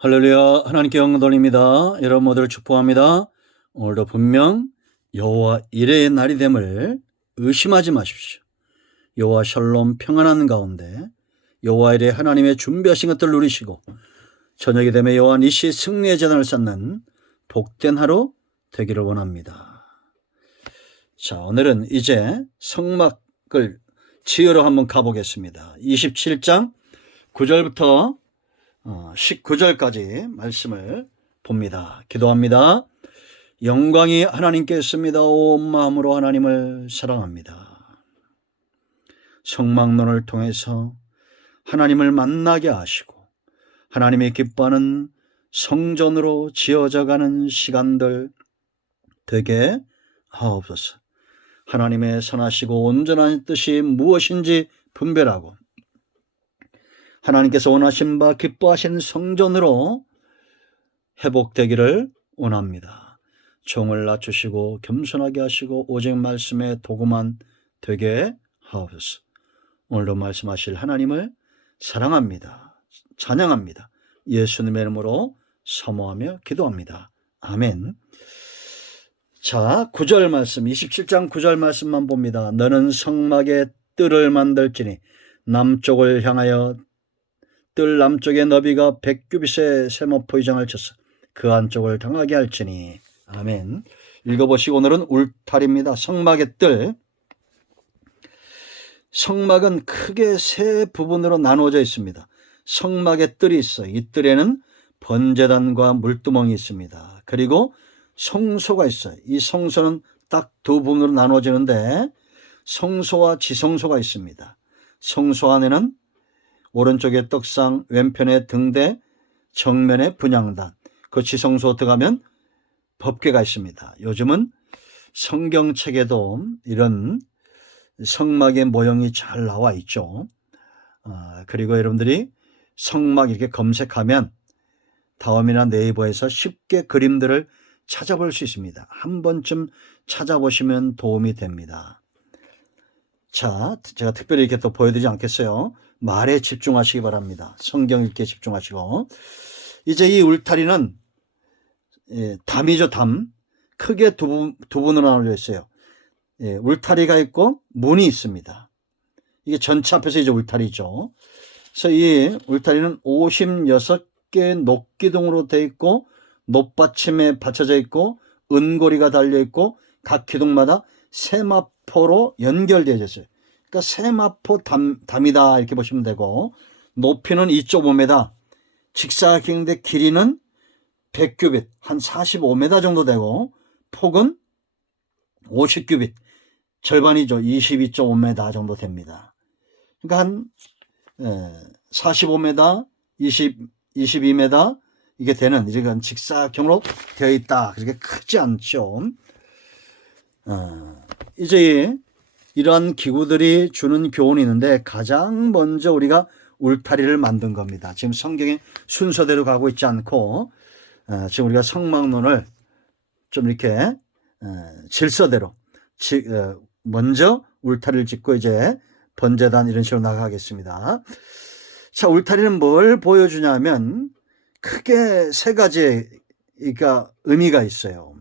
할렐루야. 하나님께 영광 돌립니다. 여러분 모두를 축복합니다. 오늘도 분명 여호와 이레의 날이 됨을 의심하지 마십시오. 여호와 샬롬 평안한 가운데 여호와 이레 하나님의 준비하신 것들을 누리시고 저녁이 되면 여호와 니시 승리의 재단을 쌓는 복된 하루 되기를 원합니다. 자, 오늘은 이제 성막을 지으러 한번 가보겠습니다. 27장 9절부터 19절까지 말씀을 봅니다. 기도합니다. 영광이 하나님께 있습니다. 온 마음으로 하나님을 사랑합니다. 성막론을 통해서 하나님을 만나게 하시고 하나님이 기뻐하는 성전으로 지어져가는 시간들 되게 하옵소서. 하나님의 선하시고 온전한 뜻이 무엇인지 분별하고 하나님께서 원하신 바 기뻐하신 성전으로 회복되기를 원합니다. 종을 낮추시고 겸손하게 하시고 오직 말씀에 도구만 되게 하옵소서. 오늘도 말씀하실 하나님을 사랑합니다. 찬양합니다. 예수님의 이름으로 사모하며 기도합니다. 아멘. 자, 9절 말씀, 27장 9절 말씀만 봅니다. 너는 성막에 뜰을 만들지니 남쪽을 향하여 뜰 남쪽의 너비가 100규빗의 세마포 이장을 쳐서 그 안쪽을 당하게 할지니. 아멘. 읽어보시고 오늘은 울타리입니다. 성막의 뜰. 성막은 크게 세 부분으로 나누어져 있습니다. 성막의 뜰이 있어요. 이 뜰에는 번제단과 물두멍이 있습니다. 그리고 성소가 있어요. 이 성소는 딱 두 부분으로 나누어지는데 성소와 지성소가 있습니다. 성소 안에는 오른쪽에 떡상, 왼편에 등대, 정면에 분향단, 그 지성소 들어가면 법궤가 있습니다. 요즘은 성경책에도 이런 성막의 모형이 잘 나와 있죠. 그리고 여러분들이 성막 이렇게 검색하면 다음이나 네이버에서 쉽게 그림들을 찾아볼 수 있습니다. 한 번쯤 찾아보시면 도움이 됩니다. 자, 제가 특별히 이렇게 또 보여드리지 않겠어요. 말에 집중하시기 바랍니다. 성경 읽기에 집중하시고. 이제 이 울타리는 담이죠, 담. 크게 두 분으로 나눠져 있어요. 울타리가 있고 문이 있습니다. 이게 전체 앞에서 이제 울타리죠. 그래서 이 울타리는 56개 녹기둥으로 되어 있고 높받침에 받쳐져 있고 은고리가 달려 있고 각 기둥마다 세마포로 연결되어 있어요. 그러니까 세마포 담이다 이렇게 보시면 되고 높이는 2.5m, 직사각형인데 길이는 100규빗, 한 45m 정도 되고 폭은 50규빗, 절반이죠. 22.5m 정도 됩니다. 그러니까 한 45m, 22m 이게 되는 이런 직사각형으로 되어 있다. 그렇게 크지 않죠. 이제 이러한 기구들이 주는 교훈이 있는데 가장 먼저 우리가 울타리를 만든 겁니다. 지금 성경의 순서대로 가고 있지 않고 지금 우리가 성막론을 좀 이렇게 질서대로 먼저 울타리를 짓고 이제 번제단 이런 식으로 나가겠습니다. 자, 울타리는 뭘 보여주냐면 크게 세 가지 의미가 있어요.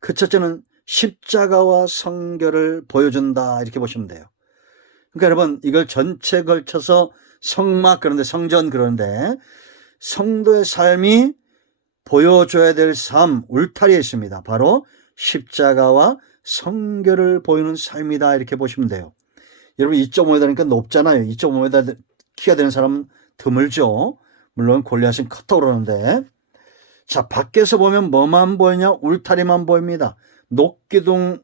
그 첫째는 십자가와 성결을 보여준다 이렇게 보시면 돼요. 그러니까 여러분 이걸 전체 걸쳐서 성막 그런데 성전 그런데 성도의 삶이 보여줘야 될 삶 울타리에 있습니다. 바로 십자가와 성결을 보이는 삶이다 이렇게 보시면 돼요. 여러분 2.5m니까 높잖아요. 2.5m 키가 되는 사람은 드물죠. 물론 골리앗은 컸다고 그러는데 자, 밖에서 보면 뭐만 보이냐? 울타리만 보입니다. 녹기둥에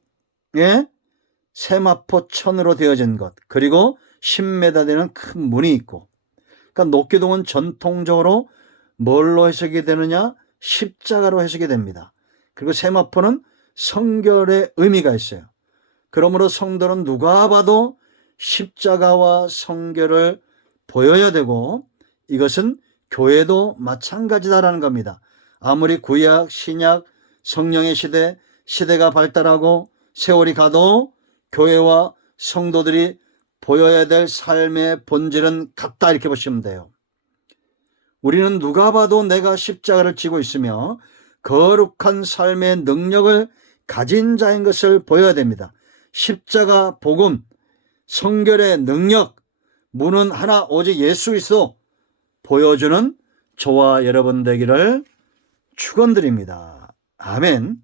세마포 천으로 되어진 것 그리고 10m 되는 큰 문이 있고 그러니까 녹기둥은 전통적으로 뭘로 해석이 되느냐? 십자가로 해석이 됩니다. 그리고 세마포는 성결의 의미가 있어요. 그러므로 성도는 누가 봐도 십자가와 성결을 보여야 되고 이것은 교회도 마찬가지다라는 겁니다. 아무리 구약, 신약, 성령의 시대가 발달하고 세월이 가도 교회와 성도들이 보여야 될 삶의 본질은 같다 이렇게 보시면 돼요. 우리는 누가 봐도 내가 십자가를 지고 있으며 거룩한 삶의 능력을 가진 자인 것을 보여야 됩니다. 십자가 복음, 성결의 능력, 문은 하나 오직 예수 그리스도 보여주는 저와 여러분 되기를 축원드립니다. 아멘.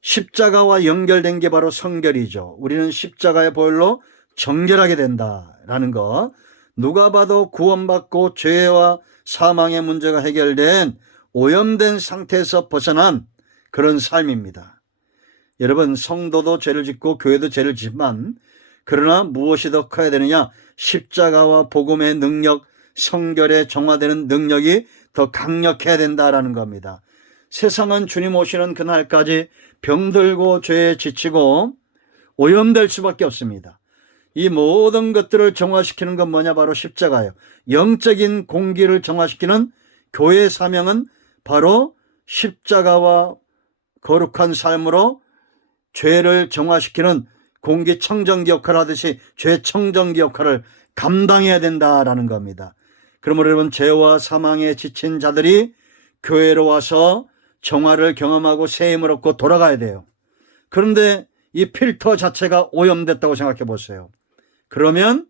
십자가와 연결된 게 바로 성결이죠. 우리는 십자가의 보혈로 정결하게 된다라는 거. 누가 봐도 구원받고 죄와 사망의 문제가 해결된 오염된 상태에서 벗어난 그런 삶입니다. 여러분, 성도도 죄를 짓고 교회도 죄를 짓지만 그러나 무엇이 더 커야 되느냐? 십자가와 복음의 능력, 성결에 정화되는 능력이 더 강력해야 된다라는 겁니다. 세상은 주님 오시는 그날까지 병들고 죄에 지치고 오염될 수밖에 없습니다. 이 모든 것들을 정화시키는 건 뭐냐? 바로 십자가예요. 영적인 공기를 정화시키는 교회의 사명은 바로 십자가와 거룩한 삶으로 죄를 정화시키는 공기청정기 역할을 하듯이 죄청정기 역할을 감당해야 된다라는 겁니다. 그러므로 여러분, 죄와 사망에 지친 자들이 교회로 와서 정화를 경험하고 새 힘을 얻고 돌아가야 돼요. 그런데 이 필터 자체가 오염됐다고 생각해 보세요. 그러면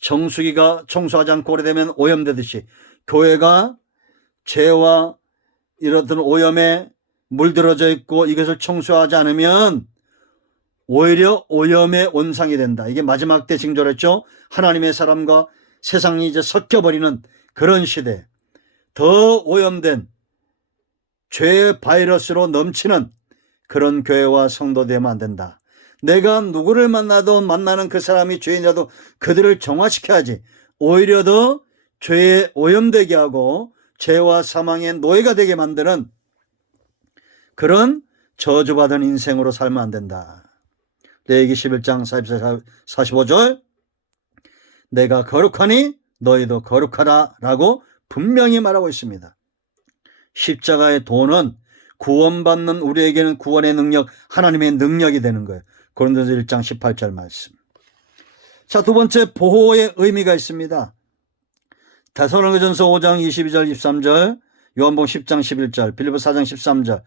정수기가 청소하지 않고 오래되면 오염되듯이 교회가 죄와 이런 오염에 물들어져 있고 이것을 청소하지 않으면 오히려 오염의 원상이 된다. 이게 마지막 때 징조랬죠. 하나님의 사람과 세상이 이제 섞여버리는 그런 시대, 더 오염된 죄의 바이러스로 넘치는 그런 교회와 성도 되면 안 된다. 내가 누구를 만나도 만나는 그 사람이 죄인이라도 그들을 정화시켜야지. 오히려 더 죄에 오염되게 하고 죄와 사망의 노예가 되게 만드는 그런 저주받은 인생으로 살면 안 된다. 레위기 11장 44, 45절 내가 거룩하니 너희도 거룩하라 라고 분명히 말하고 있습니다. 십자가의 도는 구원받는 우리에게는 구원의 능력, 하나님의 능력이 되는 거예요. 고린도서 1장 18절 말씀. 자, 두 번째, 보호의 의미가 있습니다. 데살로니가전서 5장 22절 23절, 요한복음 10장 11절, 빌립보 4장 13절,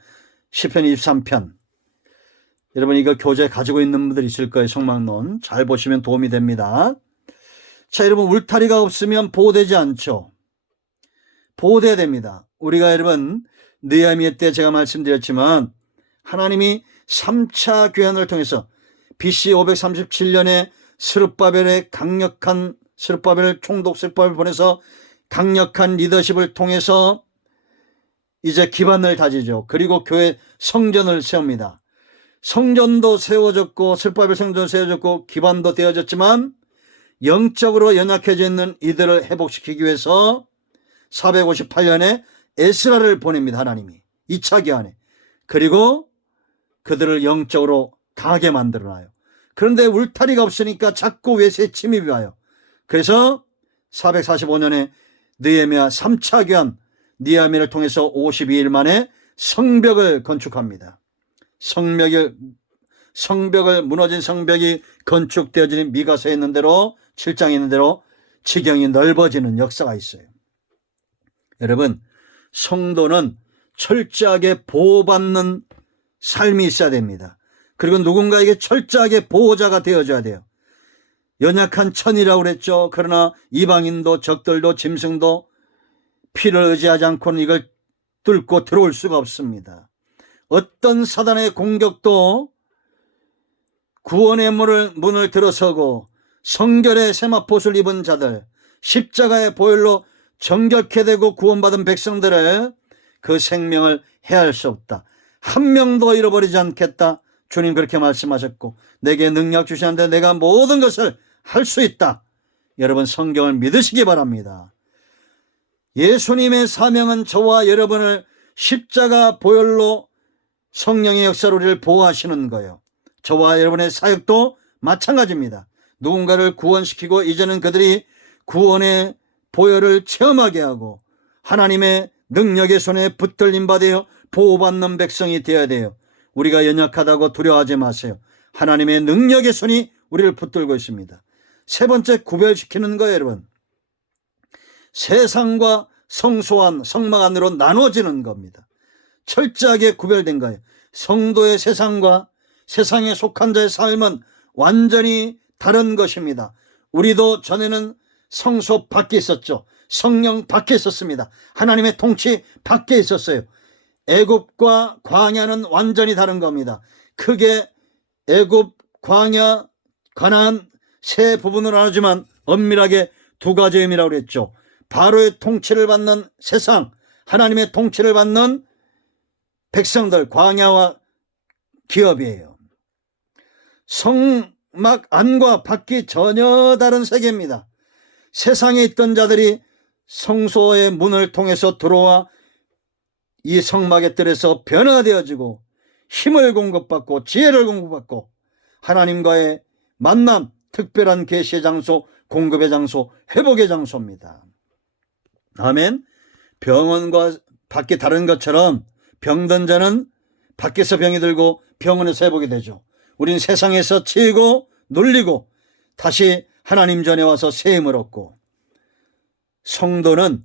시편 23편. 여러분, 이거 교재 가지고 있는 분들 있을 거예요. 성막론 잘 보시면 도움이 됩니다. 자, 여러분, 울타리가 없으면 보호되지 않죠. 보호돼야 됩니다. 우리가 여러분 느헤미야 때 제가 말씀드렸지만 하나님이 3차 교환을 통해서 BC 537년에 스룹바벨의 강력한 스룹바벨 총독 스룹바벨을 보내서 강력한 리더십을 통해서 이제 기반을 다지죠. 그리고 교회 성전을 세웁니다. 성전도 세워졌고 스룹바벨 성전도 세워졌고 기반도 되어졌지만 영적으로 연약해져 있는 이들을 회복시키기 위해서 458년에 에스라를 보냅니다. 하나님이 2차 기한에. 그리고 그들을 영적으로 강하게 만들어놔요. 그런데 울타리가 없으니까 자꾸 외세 침입이 와요. 그래서 445년에 느헤미야 3차 기한 느헤미야를 통해서 52일 만에 성벽을 건축합니다. 성벽을 무너진 성벽이 건축되어지는 미가서에 있는 대로 7장에 있는 대로 지경이 넓어지는 역사가 있어요. 여러분, 성도는 철저하게 보호받는 삶이 있어야 됩니다. 그리고 누군가에게 철저하게 보호자가 되어줘야 돼요. 연약한 천이라고 그랬죠. 그러나 이방인도 적들도 짐승도 피를 의지하지 않고는 이걸 뚫고 들어올 수가 없습니다. 어떤 사단의 공격도 구원의 문을 들어서고 성결의 세마포를 입은 자들, 십자가의 보혈로 정결케 되고 구원받은 백성들을 그 생명을 해할 수 없다. 한 명도 잃어버리지 않겠다. 주님 그렇게 말씀하셨고 내게 능력 주시는데 내가 모든 것을 할 수 있다. 여러분, 성경을 믿으시기 바랍니다. 예수님의 사명은 저와 여러분을 십자가 보혈로 성령의 역사로 우리를 보호하시는 거예요. 저와 여러분의 사역도 마찬가지입니다. 누군가를 구원시키고 이제는 그들이 구원의 보혈을 체험하게 하고 하나님의 능력의 손에 붙들림 받아 보호받는 백성이 되어야 돼요. 우리가 연약하다고 두려워하지 마세요. 하나님의 능력의 손이 우리를 붙들고 있습니다. 세 번째, 구별시키는 거예요. 여러분, 세상과 성소한 성막 안으로 나눠지는 겁니다. 철저하게 구별된 거예요. 성도의 세상과 세상에 속한 자의 삶은 완전히 다른 것입니다. 우리도 전에는 성소 밖에 있었죠. 성령 밖에 있었습니다. 하나님의 통치 밖에 있었어요. 애굽과 광야는 완전히 다른 겁니다. 크게 애굽, 광야, 가나안 세 부분으로 나누지만 엄밀하게 두 가지 의미라고 그랬죠. 바로의 통치를 받는 세상, 하나님의 통치를 받는 백성들, 광야와 기업이에요. 성막 안과 밖이 전혀 다른 세계입니다. 세상에 있던 자들이 성소의 문을 통해서 들어와 이 성막의 뜰에서 변화되어지고 힘을 공급받고 지혜를 공급받고 하나님과의 만남, 특별한 계시의 장소, 공급의 장소, 회복의 장소입니다. 아멘. 병원과 밖이 다른 것처럼 병든 자는 밖에서 병이 들고 병원에서 회복이 되죠. 우린 세상에서 치이고 눌리고 다시 하나님 전에 와서 새 힘을 얻고, 성도는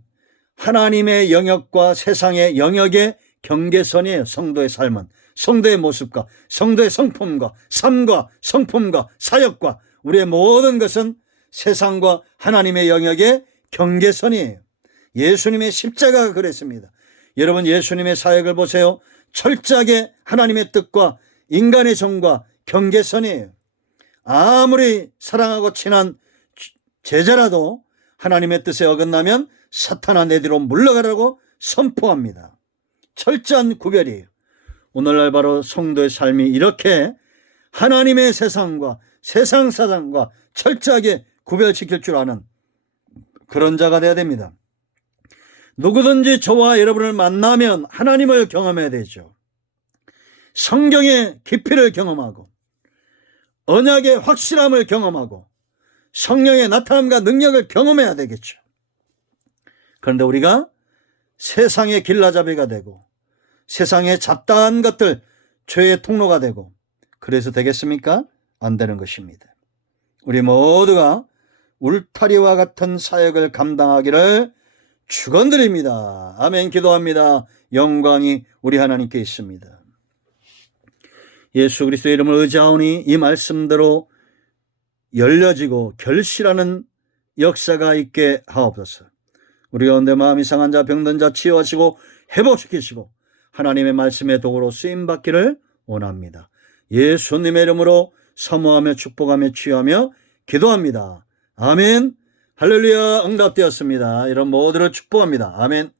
하나님의 영역과 세상의 영역의 경계선이에요. 성도의 삶은 성도의 모습과 성도의 성품과 삶과 성품과 사역과 우리의 모든 것은 세상과 하나님의 영역의 경계선이에요. 예수님의 십자가가 그랬습니다. 여러분, 예수님의 사역을 보세요. 철저하게 하나님의 뜻과 인간의 정과 경계선이에요. 아무리 사랑하고 친한 제자라도 하나님의 뜻에 어긋나면 사탄아 내 뒤로 물러가라고 선포합니다. 철저한 구별이에요. 오늘날 바로 성도의 삶이 이렇게 하나님의 세상과 세상 사상과 철저하게 구별시킬 줄 아는 그런 자가 되어야 됩니다. 누구든지 저와 여러분을 만나면 하나님을 경험해야 되죠. 성경의 깊이를 경험하고 언약의 확실함을 경험하고 성령의 나타남과 능력을 경험해야 되겠죠. 그런데 우리가 세상의 길라잡이가 되고 세상의 잡다한 것들 죄의 통로가 되고 그래서 되겠습니까? 안 되는 것입니다. 우리 모두가 울타리와 같은 사역을 감당하기를 축원드립니다. 아멘. 기도합니다. 영광이 우리 하나님께 있습니다. 예수 그리스도의 이름을 의지하오니 이 말씀대로 열려지고 결실하는 역사가 있게 하옵소서. 우리 가운데 마음이 상한 자, 병든 자 치유하시고 회복시키시고 하나님의 말씀의 도구로 쓰임받기를 원합니다. 예수님의 이름으로 사모하며 축복하며 치유하며 기도합니다. 아멘. 할렐루야. 응답되었습니다. 이런 모두를 축복합니다. 아멘.